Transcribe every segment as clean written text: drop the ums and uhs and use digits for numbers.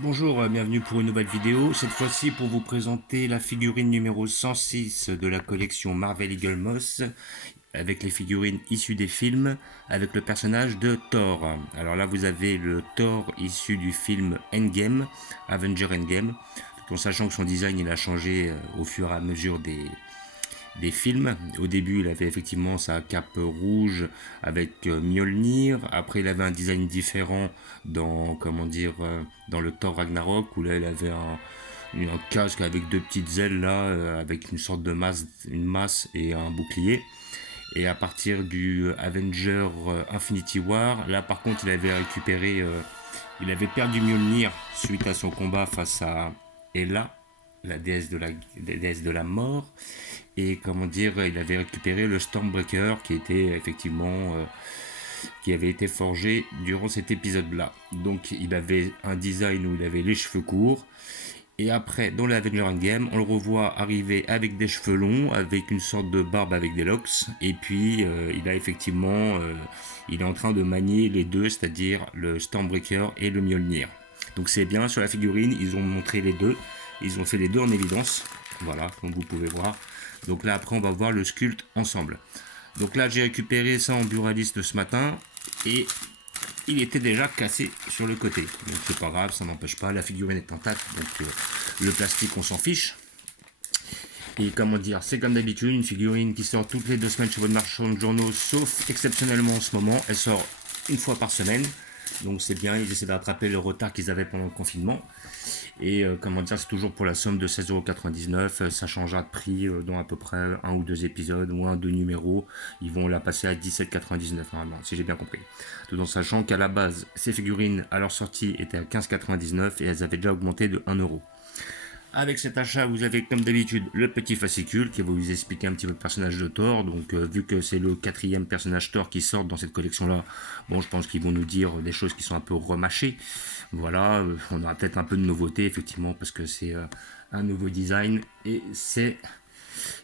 Bonjour, bienvenue pour une nouvelle vidéo. Cette fois-ci pour vous présenter la figurine numéro 106 de la collection Marvel Eagle Moss avec les figurines issues des films avec le personnage de Thor. Alors là vous avez le Thor issu du film Endgame, Avenger Endgame, tout en sachant que son design il a changé au fur et à mesure des films. Au début, il avait effectivement sa cape rouge avec Mjolnir. Après, il avait un design différent dans, dans le Thor Ragnarok, où là, il avait un casque avec deux petites ailes là, avec une sorte de masse, une masse et un bouclier. Et à partir du Avenger Infinity War, là par contre, il avait perdu Mjolnir suite à son combat face à Hela, la déesse de la mort. Et comment dire, il avait récupéré le Stormbreaker qui était effectivement qui avait été forgé durant cet épisode-là. Donc il avait un design où il avait les cheveux courts. Et après, dans l'Avenger Endgame, on le revoit arriver avec des cheveux longs, avec une sorte de barbe avec des locks. Et puis, il est en train de manier les deux, c'est-à-dire le Stormbreaker et le Mjolnir. Donc c'est bien, sur la figurine, ils ont montré les deux. Ils ont fait les deux en évidence. Voilà, comme vous pouvez voir. Donc là, après, on va voir le sculpte ensemble. Donc là, j'ai récupéré ça en buraliste ce matin. Et il était déjà cassé sur le côté. Donc c'est pas grave, ça n'empêche pas. La figurine est intacte, donc le plastique, on s'en fiche. Et comment dire, c'est comme d'habitude, une figurine qui sort toutes les 2 semaines chez votre marchand de journaux, sauf exceptionnellement en ce moment. Elle sort une fois par semaine. Donc c'est bien, ils essaient de rattraper le retard qu'ils avaient pendant le confinement. Et comment dire, c'est toujours pour la somme de 16,99 €. Ça changera de prix dans à peu près un ou deux épisodes ou un, deux numéros. Ils vont la passer à 17,99 € normalement, si j'ai bien compris. Tout en sachant qu'à la base, ces figurines à leur sortie étaient à 15,99 € et elles avaient déjà augmenté de 1 €. Avec cet achat, vous avez comme d'habitude le petit fascicule qui va vous expliquer un petit peu le personnage de Thor. Donc, vu que c'est le quatrième personnage Thor qui sort dans cette collection-là, bon, je pense qu'ils vont nous dire des choses qui sont un peu remâchées. Voilà, on aura peut-être un peu de nouveauté, effectivement, parce que c'est un nouveau design et c'est,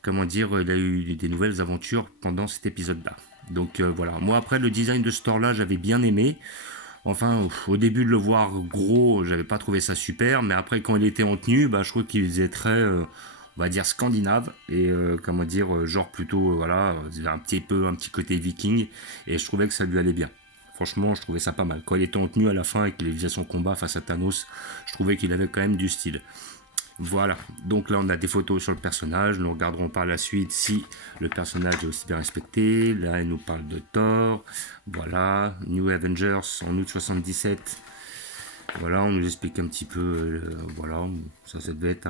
comment dire, il a eu des nouvelles aventures pendant cet épisode-là. Donc voilà, moi après le design de ce Thor-là, j'avais bien aimé. Enfin, au début de le voir gros, j'avais pas trouvé ça super, mais après quand il était en tenue, bah, je trouve qu'il faisait très, on va dire scandinave et comment dire, genre plutôt, voilà, un petit côté viking, et je trouvais que ça lui allait bien. Franchement, je trouvais ça pas mal. Quand il était en tenue à la fin et qu'il faisait son combat face à Thanos, je trouvais qu'il avait quand même du style. Voilà, donc là on a des photos sur le personnage, nous regarderons par la suite si le personnage est aussi bien respecté. Là il nous parle de Thor, voilà, New Avengers en août 77. Voilà, on nous explique un petit peu, voilà, ça devait être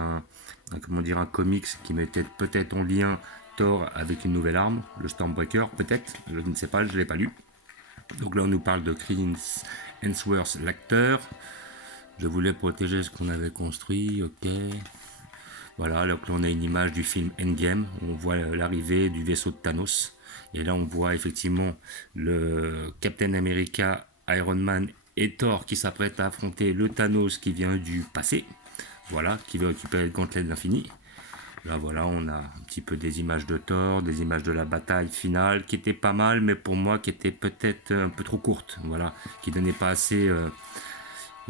comment dire, un comics qui mettait peut-être en lien Thor avec une nouvelle arme, le Stormbreaker, peut-être, je ne sais pas, je ne l'ai pas lu. Donc là on nous parle de Chris Hemsworth, l'acteur. Je voulais protéger ce qu'on avait construit, ok. Voilà, donc là on a une image du film Endgame, on voit l'arrivée du vaisseau de Thanos. Et là on voit effectivement le Captain America, Iron Man et Thor qui s'apprêtent à affronter le Thanos qui vient du passé. Voilà, qui veut récupérer le gantelet de l'infini. Là voilà, on a un petit peu des images de Thor, des images de la bataille finale qui étaient pas mal, mais pour moi qui étaient peut-être un peu trop courtes. Voilà, qui donnaient pas assez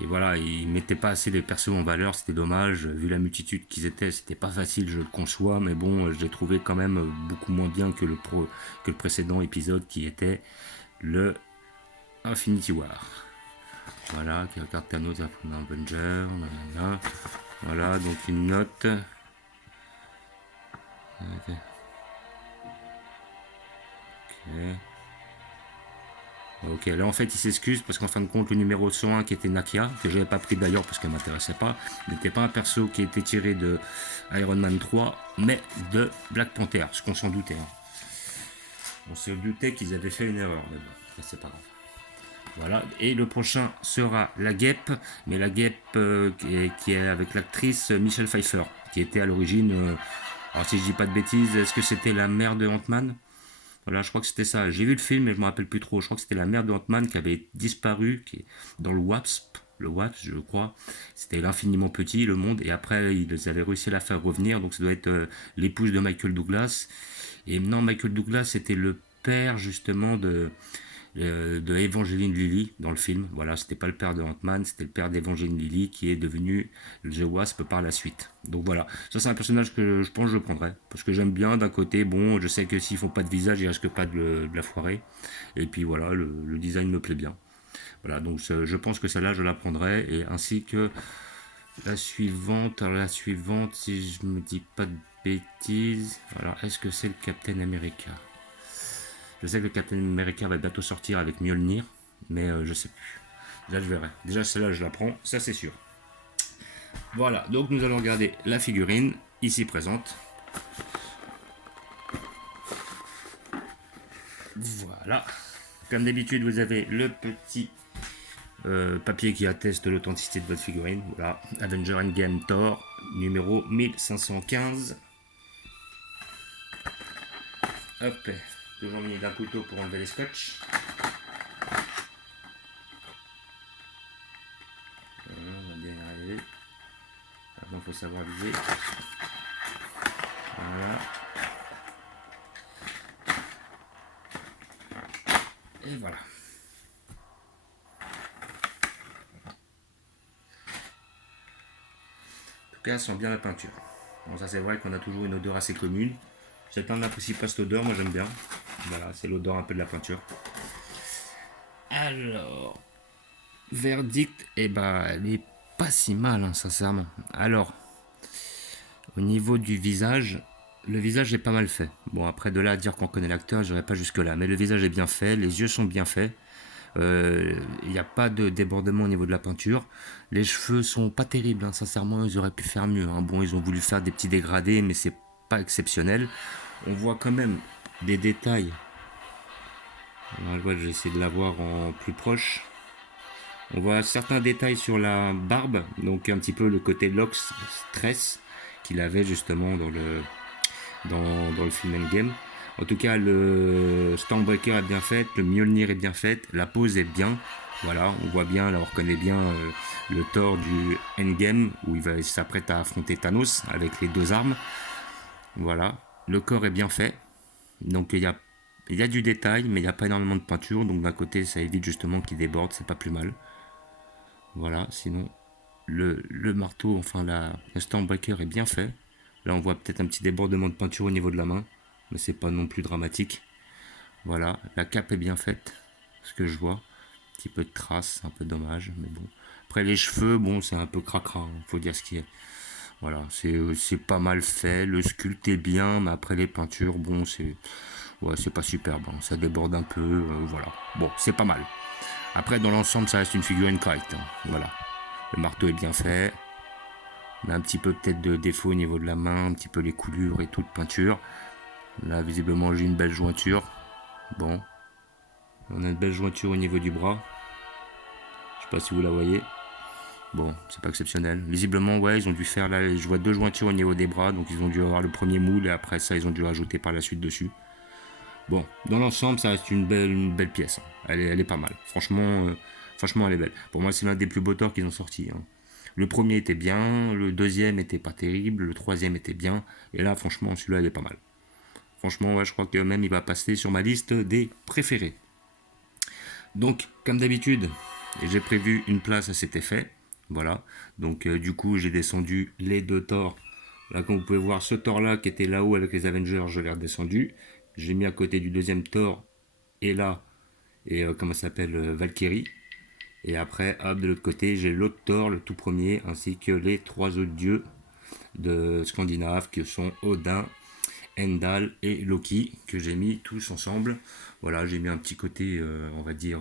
et voilà, ils mettaient pas assez les persos en valeur, c'était dommage. Vu la multitude qu'ils étaient, c'était pas facile, je le conçois, mais bon, je l'ai trouvé quand même beaucoup moins bien que que le précédent épisode qui était le Infinity War. Voilà, qui regarde Thanos après Avenger, voilà, donc une note. Ok. Ok, là en fait il s'excuse parce qu'en fin de compte le numéro 101 qui était Nakia, que j'avais pas pris d'ailleurs parce qu'elle m'intéressait pas, n'était pas un perso qui était tiré de Iron Man 3, mais de Black Panther, ce qu'on s'en doutait. Hein. On se doutait qu'ils avaient fait une erreur, mais bon, c'est pas grave. Voilà, et le prochain sera La Guêpe, mais La Guêpe qui est avec l'actrice Michelle Pfeiffer, qui était à l'origine, alors si je dis pas de bêtises, est-ce que c'était la mère de Ant-Man? Voilà, je crois que c'était ça. J'ai vu le film, mais je me rappelle plus trop. Je crois que c'était la mère de Ant-Man qui avait disparu, qui est dans le WASP. Le WASP, je crois. C'était l'infiniment petit, le monde. Et après, ils avaient réussi à la faire revenir. Donc, ça doit être l'épouse de Michael Douglas. Et non, Michael Douglas, c'était le père, justement, de Evangeline Lilly dans le film. Voilà, c'était pas le père de Ant-Man, c'était le père d'Evangeline Lilly qui est devenu The Wasp par la suite. Donc voilà, ça c'est un personnage que je pense que je prendrais. Parce que j'aime bien d'un côté, bon, je sais que s'ils font pas de visage, ils risquent pas de la foirer. Et puis voilà, le design me plaît bien. Voilà, donc je pense que celle-là, je la prendrai. Et ainsi que la suivante, alors la suivante, si je me dis pas de bêtises, alors est-ce que c'est le Captain America? Je sais que le Captain America va bientôt sortir avec Mjolnir, mais je sais plus. Là, je verrai. Déjà, celle-là, je la prends, ça c'est sûr. Voilà, donc nous allons regarder la figurine ici présente. Voilà. Comme d'habitude, vous avez le petit papier qui atteste l'authenticité de votre figurine. Voilà, Avenger Endgame Thor, numéro 1515. Hop, toujours mis d'un couteau pour enlever les scotch. On va bien y arriver. Maintenant, il faut savoir viser. Voilà. Et voilà. En tout cas, ça sent bien la peinture. Bon, ça c'est vrai qu'on a toujours une odeur assez commune. Certains n'apprécient pas cette odeur, moi j'aime bien. Voilà, c'est l'odeur un peu de la peinture. Alors, verdict, eh ben, elle est pas si mal, hein, sincèrement. Alors, au niveau du visage, le visage est pas mal fait. Bon, après de là à dire qu'on connaît l'acteur, je n'irai pas jusque là. Mais le visage est bien fait, les yeux sont bien faits. Il n'y a pas de débordement au niveau de la peinture. Les cheveux sont pas terribles, hein, sincèrement, ils auraient pu faire mieux. Hein. Bon, ils ont voulu faire des petits dégradés, mais c'est pas exceptionnel. On voit quand même des détails. Alors, je vais essayer de la voir en plus proche. On voit certains détails sur la barbe, donc un petit peu le côté Lox stress qu'il avait justement dans le film Endgame. En tout cas, le Stormbreaker est bien fait, le Mjolnir est bien fait, la pose est bien. Voilà, on voit bien, là on reconnaît bien le Thor du Endgame où il s'apprête à affronter Thanos avec les deux armes. Voilà, le corps est bien fait. Donc il y a du détail, mais il n'y a pas énormément de peinture. Donc d'un côté, ça évite justement qu'il déborde, c'est pas plus mal. Voilà, sinon le marteau, enfin la Stormbreaker est bien fait. Là, on voit peut-être un petit débordement de peinture au niveau de la main, mais c'est pas non plus dramatique. Voilà, la cape est bien faite, ce que je vois. Un petit peu de traces, un peu dommage, mais bon. Après, les cheveux, bon, c'est un peu cracra, hein, faut dire ce qui est. Voilà, c'est pas mal fait, le sculpte est bien, mais après les peintures, bon, c'est pas superbe, hein, ça déborde un peu, voilà. Bon, c'est pas mal. Après, dans l'ensemble, ça reste une figurine correcte, hein, voilà. Le marteau est bien fait, on a un petit peu peut-être de défaut au niveau de la main, un petit peu les coulures et toute peinture. Là, visiblement, j'ai une belle jointure. Bon. On a une belle jointure au niveau du bras. Je sais pas si vous la voyez. Bon, c'est pas exceptionnel. Visiblement, ouais, ils ont dû faire là, je vois deux jointures au niveau des bras, donc ils ont dû avoir le premier moule et après ça, ils ont dû rajouter par la suite dessus. Bon, dans l'ensemble, ça reste une belle pièce. Elle est pas mal. Franchement, elle est belle. Pour moi, c'est l'un des plus beaux Thor qu'ils ont sorti. Hein. Le premier était bien, le deuxième était pas terrible, le troisième était bien, et là, franchement, celui-là, il est pas mal. Franchement, ouais, je crois que même il va passer sur ma liste des préférés. Donc, comme d'habitude, j'ai prévu une place à cet effet. Voilà. Donc, du coup, j'ai descendu les deux Thor. Là, comme vous pouvez voir, ce Thor-là qui était là-haut avec les Avengers, je l'ai redescendu. J'ai mis à côté du deuxième Thor et là, et comment ça s'appelle, Valkyrie. Et après, hop, de l'autre côté, j'ai l'autre Thor, le tout premier, ainsi que les trois autres dieux de Scandinave, que sont Odin, Endal et Loki, que j'ai mis tous ensemble. Voilà, j'ai mis un petit côté, on va dire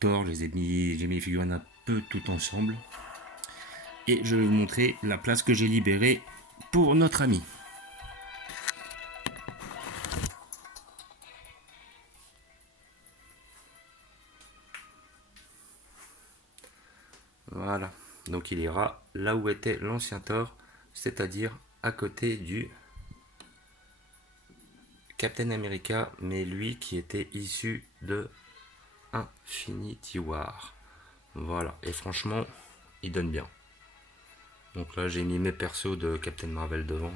Thor, j'ai mis les figurines un peu tout ensemble. Et je vais vous montrer la place que j'ai libérée pour notre ami. Voilà, donc il ira là où était l'ancien Thor, c'est-à-dire à côté du Captain America, mais lui qui était issu de Infinity War. Voilà, et franchement, il donne bien. Donc là, j'ai mis mes persos de Captain Marvel devant.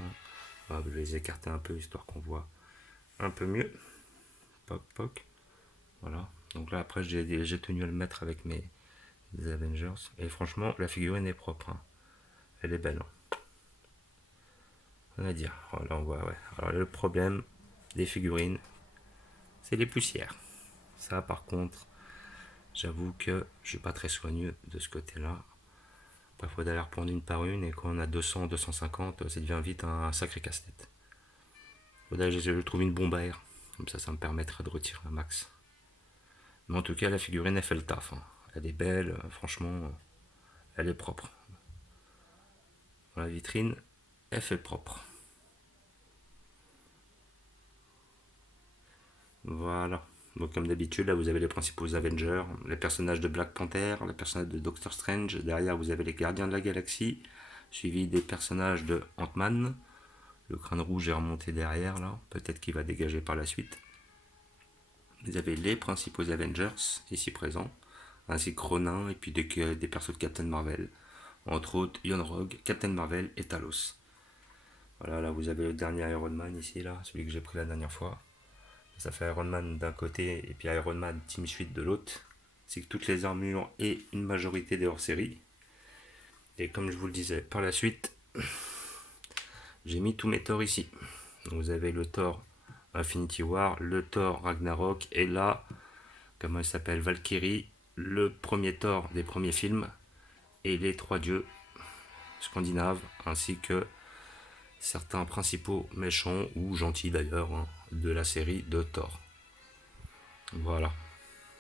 Je vais les écarter un peu histoire qu'on voit un peu mieux. Poc, poc. Voilà. Donc là, après, j'ai tenu à le mettre avec mes Avengers. Et franchement, la figurine est propre, hein. Elle est belle, hein. Rien à dire. Oh, là, on voit, ouais. Alors, le problème des figurines, c'est les poussières. Ça, par contre, j'avoue que je suis pas très soigneux de ce côté-là. Il faut d'aller reprendre une par une, et quand on a 200, 250, ça devient vite un sacré casse-tête. Faudrait que je trouve une bombe à air. Comme ça me permettrait de retirer un max. Mais en tout cas, la figurine, elle fait le taf, hein. Elle est belle, franchement, elle est propre. Dans la vitrine, elle fait propre. Voilà. Donc comme d'habitude, là vous avez les principaux Avengers, les personnages de Black Panther, les personnages de Doctor Strange. Derrière vous avez les Gardiens de la Galaxie, suivi des personnages de Ant-Man. Le crâne rouge est remonté derrière là, peut-être qu'il va dégager par la suite. Vous avez les principaux Avengers ici présents, ainsi que Ronin et puis des persos de Captain Marvel. Entre autres, Iron Rogue, Captain Marvel et Talos. Voilà, là vous avez le dernier Iron Man ici, là, celui que j'ai pris la dernière fois. Ça fait Iron Man d'un côté et puis Iron Man Team Suite de l'autre. C'est que toutes les armures et une majorité des hors-séries. Et comme je vous le disais, par la suite, j'ai mis tous mes Thor ici. Donc vous avez le Thor Infinity War, le Thor Ragnarok, et là, comment il s'appelle, Valkyrie, le premier Thor des premiers films, et les trois dieux scandinaves, ainsi que certains principaux méchants, ou gentils d'ailleurs, hein, de la série de Thor. Voilà.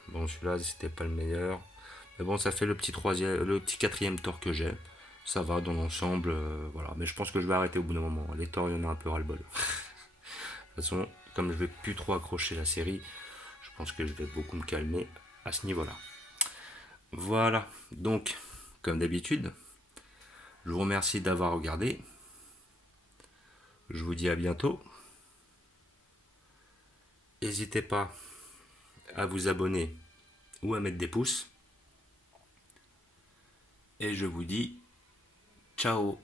Bon, celui-là, c'était pas le meilleur. Mais bon, ça fait le petit quatrième Thor que j'ai. Ça va dans l'ensemble, voilà. Mais je pense que je vais arrêter au bout d'un moment. Les Thor, il y en a un peu ras-le-bol. De toute façon, comme je vais plus trop accrocher la série, je pense que je vais beaucoup me calmer à ce niveau-là. Voilà. Donc, comme d'habitude, je vous remercie d'avoir regardé. Je vous dis à bientôt. N'hésitez pas à vous abonner ou à mettre des pouces. Et je vous dis ciao.